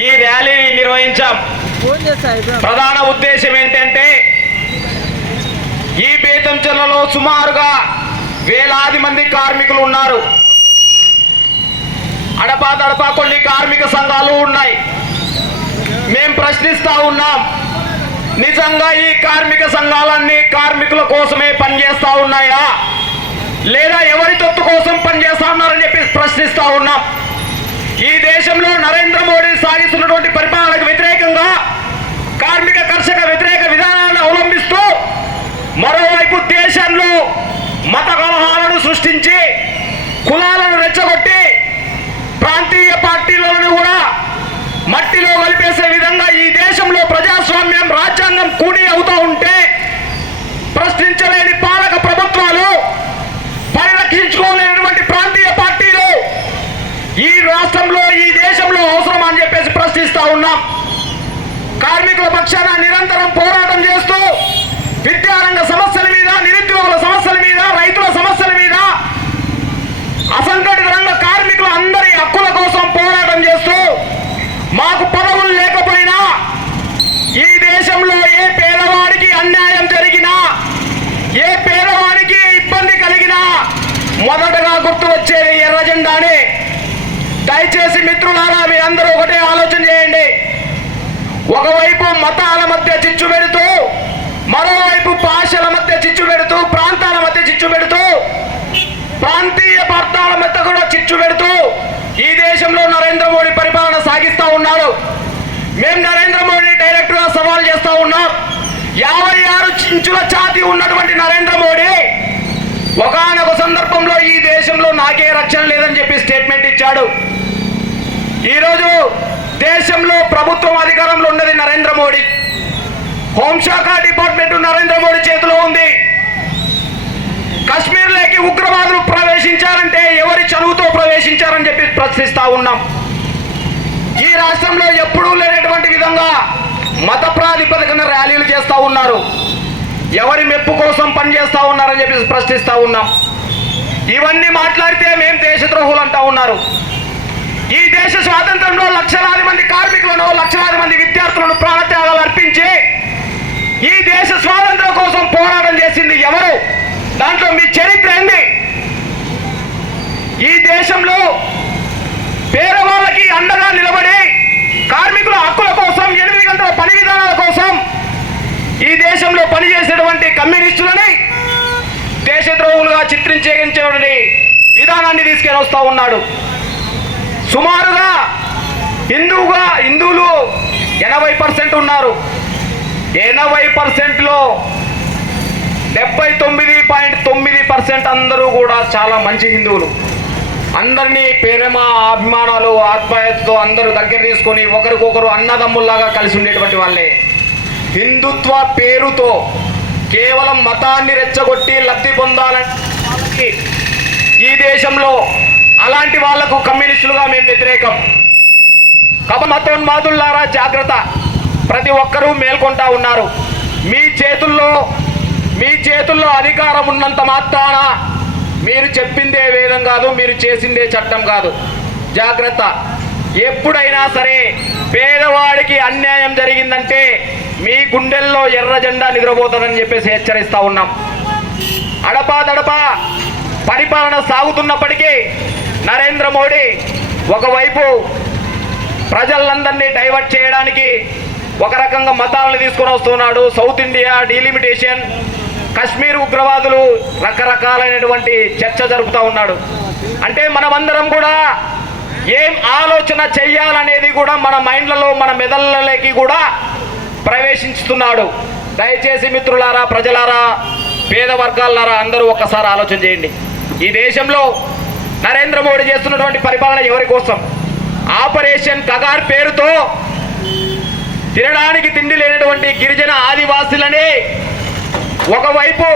ఈ ర్యాలీని నిర్వహించాం. ప్రధాన ఉద్దేశం ఏంటంటే ఈ బేతంచెర్లలో సుమారుగా వేలాది మంది కార్మికులు ఉన్నారు. అడపా దడపా కొన్ని కార్మిక సంఘాలు ఉన్నాయి. మేం ప్రశ్నిస్తా ఉన్నాం. నిజంగా ఈ కార్మిక సంఘాలన్నీ కార్మికుల కోసమే పనిచేస్తా ఉన్నాయా? లేదా ఎవరి తొత్తు కోసం పనిచేస్తా ఉన్నారని చెప్పి ప్రశ్నిస్తా ఉన్నాం. ఈ దేశంలో నరేంద్ర మోడీ సాగిస్తున్నటువంటి పరిపాలనకు వ్యతిరేకంగా కార్మిక కర్షక వ్యతిరేక విధానాలను అవలంబిస్తూ మరోవైపు దేశంలో మత కలహాలను సృష్టించి కులాలను రెచ్చగొట్టి ప్రాంతీయ పార్టీలను కూడా మట్టిలో కలిపేసే విధంగా ఈ దేశంలో ప్రజాస్వామ్యం రాజ్యాంగం కూడి అవుతూ ఉంటే ప్రశ్నించలేని పాలక ప్రభుత్వాలు పరిరక్షించుకోలేనటువంటి ప్రాంతీయ పార్టీలు ఈ రాష్ట్రంలో ఈ దేశంలో అవసరం అని చెప్పేసి ప్రశ్నిస్తా ఉన్నాం కార్మికుల పక్షాన నిరంతరం పోరాటం చేస్తూ విద్యారంగ సమస్యల మీద నిరుద్యోగుల సమస్యల మీద రైతుల సమస్యల మీద అసంఘటిత రంగ కార్మికుల అందరి హక్కుల కోసం పోరాటం చేస్తూ మాకు పదవులు లేకపోయినా ఈ దేశంలో ఏ పేదవాడికి అన్యాయం జరిగినా ఏ పేదవాడికి ఇబ్బంది కలిగినా మొదటగా గుర్తు వచ్చేది ఎర్రజెండానే దయచేసి మిత్రులారా మీ అందరూ ఒకటే ఆలోచన చేయండి. ఒకవైపు మతాల మధ్య చిచ్చు పెడుతూ మరోవైపు భాషల మధ్య చిచ్చు పెడుతూ ప్రాంతాల మధ్య చిచ్చు పెడుతూ ప్రాంతీయ ప్రాంతాల మధ్య కూడా చిచ్చు పెడుతూ ఈ దేశంలో నరేంద్ర మోడీ పరిపాలన సాగిస్తూ ఉన్నాడు మేము నరేంద్ర మోడీ డైరెక్ట్గా సవాల్ చేస్తూ ఉన్నాం. యాభై ఆరు ఇంచుల ఛాతి ఉన్నటువంటి నరేంద్ర మోడీ ఒకనొక సందర్భంలో ఈ దేశంలో నాకే రక్షణ లేదని చెప్పి స్టేట్మెంట్ ఇచ్చాడు. ఈరోజు దేశంలో ప్రభుత్వం అధికారంలో ఉన్నది నరేంద్ర మోడీ. హోంశాఖ డిపార్ట్మెంట్ నరేంద్ర మోడీ చేతిలో ఉంది. కశ్మీర్లోకి ఉగ్రవాదులు ప్రవేశించారంటే ఎవరి చదువుతో ప్రవేశించారని చెప్పి ప్రశ్నిస్తా ఉన్నాం. ఈ రాష్ట్రంలో ఎప్పుడూ లేనటువంటి విధంగా మత ప్రాతిపదికన ర్యాలీలు చేస్తూ ఉన్నారు. ఎవరి మెప్పు కోసం పనిచేస్తా ఉన్నారని చెప్పి ప్రశ్నిస్తూ ఉన్నాం. ఇవన్నీ మాట్లాడితే మేము దేశద్రోహులు అంటా ఉన్నారు. ఈ దేశ స్వాతంత్రంలో లక్షలాది మంది కార్మికులను లక్షలాది మంది విద్యార్థులను ప్రాణత్యాగాలు అర్పించి ఈ దేశ స్వాతంత్రం కోసం పోరాటం చేసింది ఎవరు? దాంట్లో మీ చరిత్ర ఏంది? ఈ దేశంలో పేదవాళ్ళకి అండగా నిలబడి కార్మికుల హక్కుల కోసం ఎనిమిది గంటల పని విధానాల కోసం ఈ దేశంలో పనిచేసేటువంటి కమ్యూనిస్టులని దేశద్రోహులుగా చిత్రించేటువంటి విధానాన్ని తీసుకెళ్ళొస్తా ఉన్నాడు. సుమారుగా హిందువుగా హిందువులు ఎనభై పర్సెంట్ ఉన్నారు. ఎనభై పర్సెంట్లో డెబ్బై తొమ్మిది పాయింట్ తొమ్మిది పర్సెంట్ అందరూ కూడా చాలా మంచి హిందువులు. అందరినీ ప్రేమ అభిమానాలు ఆత్మీయతతో అందరూ దగ్గర తీసుకొని ఒకరికొకరు అన్నదమ్ముల్లాగా కలిసి ఉండేటువంటి వాళ్ళే. హిందుత్వ పేరుతో కేవలం మతాన్ని రెచ్చగొట్టి లబ్ధి పొందాలని ఈ దేశంలో అలాంటి వాళ్ళకు కమ్యూనిస్టులుగా మేము వ్యతిరేకం. కబ మతోన్మాదుల్లారా జాగ్రత్త. ప్రతి ఒక్కరూ మేల్కొంటా ఉన్నారు. మీ చేతుల్లో మీ చేతుల్లో అధికారం ఉన్నంత మాత్రాన మీరు చెప్పిందే వేదం కాదు మీరు చేసిందే చట్టం కాదు. జాగ్రత్త. ఎప్పుడైనా సరే పేదవాడికి అన్యాయం జరిగిందంటే మీ గుండెల్లో ఎర్ర జెండా నిద్రపోతుందని చెప్పేసి హెచ్చరిస్తూ ఉన్నాం. అడపా దడపా పరిపాలన సాగుతున్నప్పటికీ నరేంద్ర మోడీ ఒకవైపు ప్రజలందరినీ డైవర్ట్ చేయడానికి ఒక రకంగా మతాలను తీసుకొని వస్తున్నాడు. సౌత్ ఇండియా డీలిమిటేషన్ కశ్మీర్ ఉగ్రవాదులు రకరకాలైనటువంటి చర్చ జరుపుతూ ఉన్నాడు. అంటే మనమందరం కూడా ఏం ఆలోచన చెయ్యాలనేది కూడా మన మైండ్లలో మన మెదళ్ళలోకి కూడా ప్రవేశిస్తున్నాడు దయచేసి మిత్రులారా ప్రజలారా పేద వర్గాలారా అందరూ ఒక్కసారి ఆలోచన చేయండి. ఈ దేశంలో నరేంద్ర మోడీ చేస్తున్నటువంటి పరిపాలన ఎవరి కోసం? ఆపరేషన్ కగార్ పేరుతో తినడానికి తిండి లేనటువంటి గిరిజన ఆదివాసులని ఒకవైపు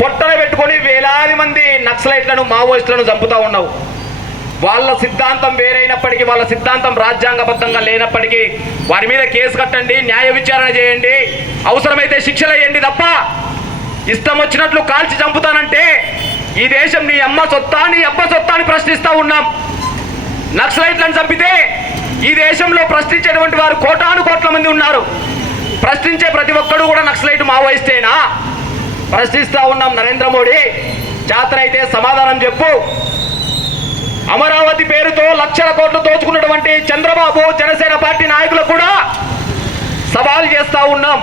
పొట్టన పెట్టుకొని వేలాది మంది నక్సలైట్లను మావోయిస్టులను చంపుతా ఉన్నావు. వాళ్ళ సిద్ధాంతం వేరైనప్పటికీ వాళ్ళ సిద్ధాంతం రాజ్యాంగబద్ధంగా లేనప్పటికీ వారి మీద కేసు కట్టండి న్యాయ విచారణ చేయండి అవసరమైతే శిక్షలు వేయండి తప్ప ఇష్టం వచ్చినట్లు కాల్చి చంపుతానంటే ఈ దేశం నీ అమ్మ సొత్తా నీ అబ్బ సొత్తా అని ఉన్నాం. నక్సలైట్లను చంపితే ఈ దేశంలో ప్రశ్నించేటువంటి వారు కోటాను కోట్ల మంది ఉన్నారు. ప్రశ్నించే ప్రతి ఒక్కడు కూడా నక్సలైట్ మావోయిస్టేనా ప్రశ్నిస్తూ ఉన్నాం నరేంద్ర మోడీ. చేతనైతే సమాధానం చెప్పు. అమరావతి పేరుతో లక్షల కోట్లు దోచుకున్నటువంటి చంద్రబాబు జనసేన పార్టీ నాయకులు కూడా సవాల్ చేస్తూ ఉన్నాం.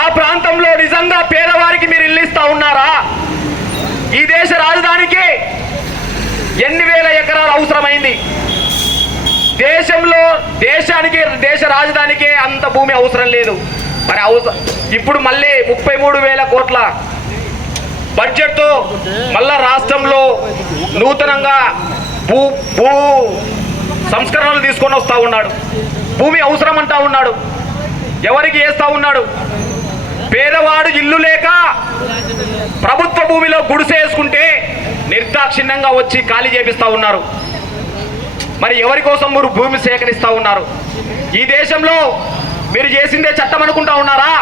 ఆ ప్రాంతంలో నిజంగా పేదవారికి మీరు ఇల్లు ఇస్తా ఉన్నారా? ఈ దేశ రాజధానికి ఎన్ని వేల ఎకరాలు అవసరమైంది? దేశంలో దేశానికి దేశ రాజధానికే అంత భూమి అవసరం లేదు. మరి అవసరం ఇప్పుడు మళ్ళీ ముప్పై మూడు వేల కోట్ల బడ్జెట్తో మళ్ళా రాష్ట్రంలో నూతనంగా భూ భూ సంస్కరణలు తీసుకొని వస్తూ ఉన్నాడు. భూమి అవసరం అంటా ఉన్నాడు. ఎవరికి వేస్తూ ఉన్నాడు? పేదవాడు ఇల్లు లేక ప్రభుత్వ భూమిలో గుడిసేసుకుంటే నిర్దాక్షిణ్యంగా వచ్చి ఖాళీ చేపిస్తూ ఉన్నారు. మరి ఎవరి కోసం మీరు భూమి సేకరిస్తూ ఉన్నారు? ఈ దేశంలో మీరు చేసిందే చట్టం అనుకుంటా ఉన్నారా?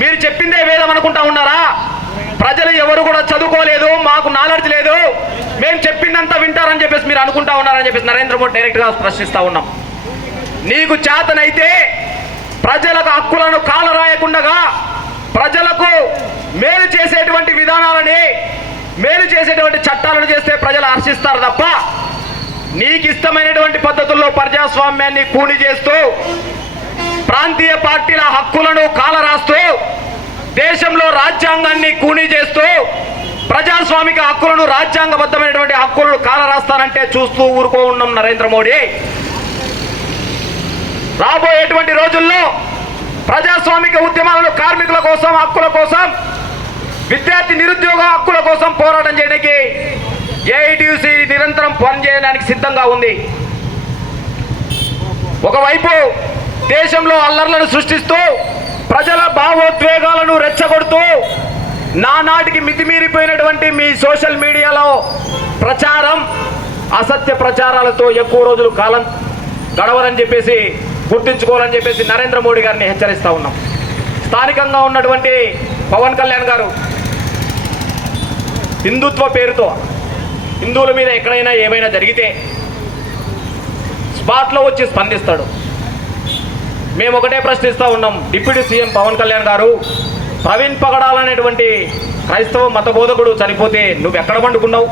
మీరు చెప్పిందే వేదం అనుకుంటా ఉన్నారా? ప్రజలు ఎవరు కూడా చదువుకోలేదు మాకు నాలెడ్జ్ లేదు. మేము చెప్పిందంతా వింటారని చెప్పేసి మీరు అనుకుంటా ఉన్నారని చెప్పేసి నరేంద్ర మోడీ డైరెక్ట్గా ప్రశ్నిస్తూ ఉన్నాం. నీకు చేతనైతే ప్రజలకు హక్కులను కాలరాయకుండగా ప్రజలకు మేలు చేసేటువంటి విధానాలని మేలు చేసేటువంటి చట్టాలను చేస్తే ప్రజలు హర్షిస్తారు తప్ప నీకు ఇష్టమైనటువంటి పద్ధతుల్లో ప్రజాస్వామ్యాన్ని కూని చేస్తూ ప్రాంతీయ పార్టీల హక్కులను కాలరాస్తూ దేశంలో రాజ్యాంగాన్ని కూని చేస్తూ ప్రజాస్వామిక హక్కులను రాజ్యాంగబద్ధమైనటువంటి హక్కులను కాలరాస్తానంటే చూస్తూ ఊరుకో ఉన్నాం నరేంద్ర మోడీ. రాబోయేటువంటి రోజుల్లో ప్రజాస్వామిక ఉద్యమాలను కార్మికుల కోసం హక్కుల కోసం విద్యార్థి నిరుద్యోగ హక్కుల కోసం పోరాటం చేయడానికి ఏఐటియుసి నిరంతరం పనిచేయడానికి సిద్ధంగా ఉంది. ఒకవైపు దేశంలో అల్లర్లను సృష్టిస్తూ ప్రజల భావోద్వేగాలను రెచ్చగొడుతూ నానాటికి మితిమీరిపోయినటువంటి మీ సోషల్ మీడియాలో ప్రచారం అసత్య ప్రచారాలతో ఎక్కువ రోజులు కాలం గడవదని చెప్పేసి గుర్తించుకోవాలని చెప్పేసి నరేంద్ర మోడీ గారిని హెచ్చరిస్తూ ఉన్నాం. స్థానికంగా ఉన్నటువంటి పవన్ కళ్యాణ్ గారు హిందుత్వ పేరుతో హిందువుల మీద ఎక్కడైనా ఏమైనా జరిగితే స్పాట్లో వచ్చి స్పందిస్తాడు. మేము ఒకటే ప్రశ్నిస్తూ ఉన్నాం. డిప్యూటీ సీఎం పవన్ కళ్యాణ్ గారు ప్రవీణ్ పగడాలనేటువంటి క్రైస్తవ మత బోధకుడు చనిపోతే నువ్వు ఎక్కడ పండుకున్నావు?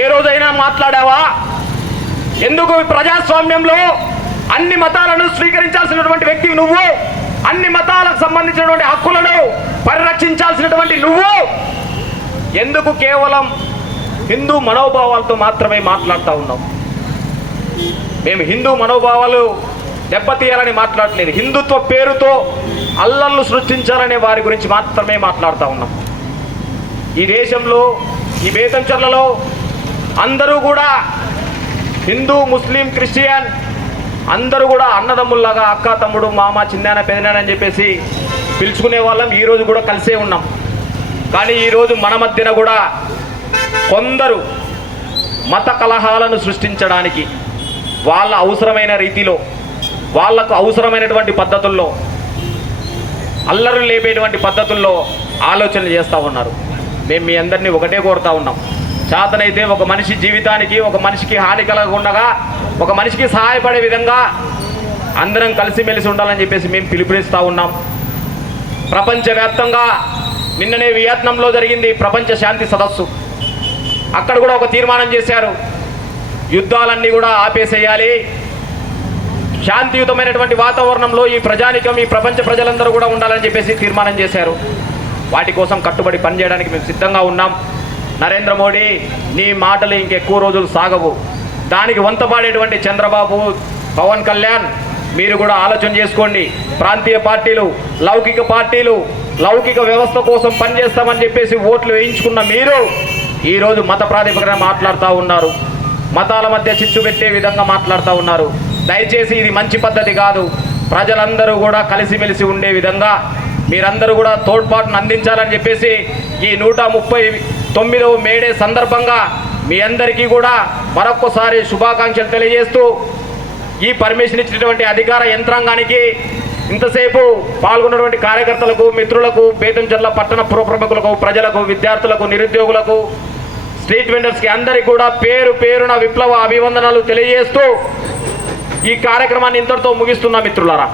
ఏ రోజైనా మాట్లాడావా? ఎందుకు ప్రజాస్వామ్యంలో అన్ని మతాలను స్వీకరించాల్సినటువంటి వ్యక్తి నువ్వు. అన్ని మతాలకు సంబంధించినటువంటి హక్కులను పరిరక్షించాల్సినటువంటి నువ్వు. ఎందుకు కేవలం హిందూ మనోభావాలతో మాత్రమే మాట్లాడుతూ ఉన్నావు మేము హిందూ మనోభావాలు దెబ్బతీయాలని మాట్లాడలేదు హిందుత్వ పేరుతో అల్లర్లు సృష్టించాలనే వారి గురించి మాత్రమే మాట్లాడుతూ ఉన్నాం. ఈ దేశంలో ఈ బేతంచర్లలో అందరూ కూడా హిందూ ముస్లిం క్రిస్టియన్ అందరూ కూడా అన్నదమ్ముల్లాగా అక్క తమ్ముడు మామ చిన్నాన పెదనాన్న అని చెప్పేసి పిలుచుకునే వాళ్ళం. ఈరోజు కూడా కలిసే ఉన్నాం. కానీ ఈరోజు మన మధ్యన కూడా కొందరు మత కలహాలను సృష్టించడానికి వాళ్ళ అవసరమైన రీతిలో వాళ్ళకు అవసరమైనటువంటి పద్ధతుల్లో అల్లరు లేపేటువంటి పద్ధతుల్లో ఆలోచనలు చేస్తూ ఉన్నారు. మేము మీ అందరినీ ఒకటే కోరుతా ఉన్నాం. చేతనైతే ఒక మనిషి జీవితానికి ఒక మనిషికి హాని కలగకుండా ఒక మనిషికి సహాయపడే విధంగా అందరం కలిసిమెలిసి ఉండాలని చెప్పేసి మేము పిలుపునిస్తూ ఉన్నాం. ప్రపంచవ్యాప్తంగా నిన్ననే వియత్నంలో జరిగింది ప్రపంచ శాంతి సదస్సు. అక్కడ కూడా ఒక తీర్మానం చేశారు. యుద్ధాలన్నీ కూడా ఆపేసేయాలి. శాంతియుతమైనటువంటి వాతావరణంలో ఈ ప్రజానికం ఈ ప్రపంచ ప్రజలందరూ కూడా ఉండాలని చెప్పేసి తీర్మానం చేశారు. వాటి కోసం కట్టుబడి పనిచేయడానికి మేము సిద్ధంగా ఉన్నాం. నరేంద్ర మోడీ నీ మాటలు ఇంకెక్కువ రోజులు సాగవు. దానికి వంతపాడేటువంటి చంద్రబాబు పవన్ కళ్యాణ్ మీరు కూడా ఆలోచన చేసుకోండి. ప్రాంతీయ పార్టీలు లౌకిక పార్టీలు లౌకిక వ్యవస్థ కోసం పనిచేస్తామని చెప్పేసి ఓట్లు వేయించుకున్న మీరు ఈరోజు మత ప్రాతిపదికన మాట్లాడుతూ ఉన్నారు. మతాల మధ్య చిచ్చు పెట్టే విధంగా మాట్లాడుతూ ఉన్నారు. దయచేసి ఇది మంచి పద్ధతి కాదు. ప్రజలందరూ కూడా కలిసిమెలిసి ఉండే విధంగా మీరందరూ కూడా తోడ్పాటును అందించాలని చెప్పేసి ఈ నూట ముప్పై తొమ్మిదవ మేడే సందర్భంగా మీ అందరికీ కూడా మరొక్కసారి శుభాకాంక్షలు తెలియజేస్తూ ఈ పర్మిషన్ ఇచ్చినటువంటి అధికార యంత్రాంగానికి ఇంతసేపు పాల్గొన్నటువంటి కార్యకర్తలకు మిత్రులకు బేతంచెర్ల పట్టణ పురప్రముఖులకు ప్రజలకు విద్యార్థులకు నిరుద్యోగులకు స్ట్రీట్ వెండర్స్కి అందరికీ కూడా పేరు పేరున విప్లవ అభివందనాలు తెలియజేస్తూ ఈ కార్యక్రమాన్ని ఇంతటితో ముగిస్తున్నా మిత్రులారా.